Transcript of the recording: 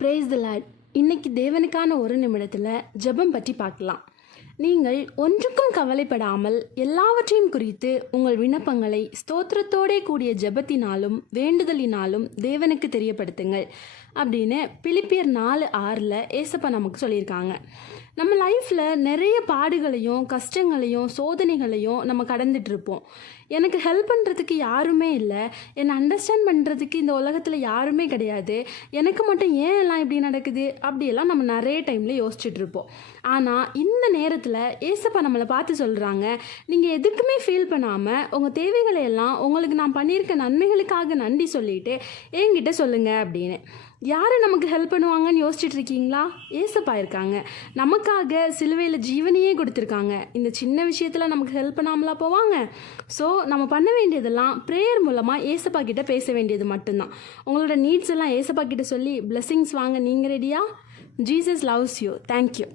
Praise the Lord. இன்னைக்கு தேவனுக்கான ஒரு நிமிடத்தில் ஜெபம் பற்றி பார்க்கலாம். நீங்கள் ஒன்றுக்கும் கவலைப்படாமல் எல்லாவற்றையும் குறித்து உங்கள் விண்ணப்பங்களை ஸ்தோத்திரத்தோடே கூடிய ஜெபத்தினாலும் வேண்டுதலினாலும் தேவனுக்கு தெரியப்படுத்துங்கள் அப்படின்னு பிலிப்பியர் 4:6 ஏசப்பா நமக்கு சொல்லியிருக்காங்க. நம்ம லைஃப்பில் நிறைய பாடுகளையும் கஷ்டங்களையும் சோதனைகளையும் நம்ம கடந்துட்டு இருப்போம். எனக்கு ஹெல்ப் பண்ணுறதுக்கு யாருமே இல்லை, என்னை அண்டர்ஸ்டாண்ட் பண்ணுறதுக்கு இந்த உலகத்தில் யாருமே கிடையாது, எனக்கு மட்டும் ஏன் எல்லாம் இப்படி நடக்குது அப்படியெல்லாம் நம்ம நிறைய டைமில் யோசிச்சுட்டு இருப்போம். ஆனால் இந்த நேரத்தில் ஏசப்பா நம்மளை பார்த்து சொல்கிறாங்க, நீங்கள் எதுக்குமே ஃபீல் பண்ணாமல் உங்கள் தேவைகளை எல்லாம் உங்களுக்கு நான் பண்ணியிருக்க நன்மைகளுக்காக நன்றி சொல்லிட்டு என்கிட்ட சொல்லுங்கள் அப்படின்னு. யார் நமக்கு ஹெல்ப் பண்ணுவாங்கன்னு யோசிச்சுட்டு இருக்கீங்களா? ஏசப்பா இருக்காங்க. நமக்காக சிலுவையில் ஜீவனையே கொடுத்துருக்காங்க. இந்த சின்ன விஷயத்தில் நமக்கு ஹெல்ப் பண்ணாமலா போவாங்க? ஸோ நம்ம பண்ண வேண்டியதெல்லாம் ப்ரேயர் மூலமாக ஏசப்பா கிட்ட பேச வேண்டியது மட்டும்தான். உங்களோட நீட்ஸ் எல்லாம் ஏசப்பா கிட்ட சொல்லி பிளெஸிங்ஸ் வாங்க. நீங்கள் ரெடியா? Jesus loves you. தேங்க்யூ.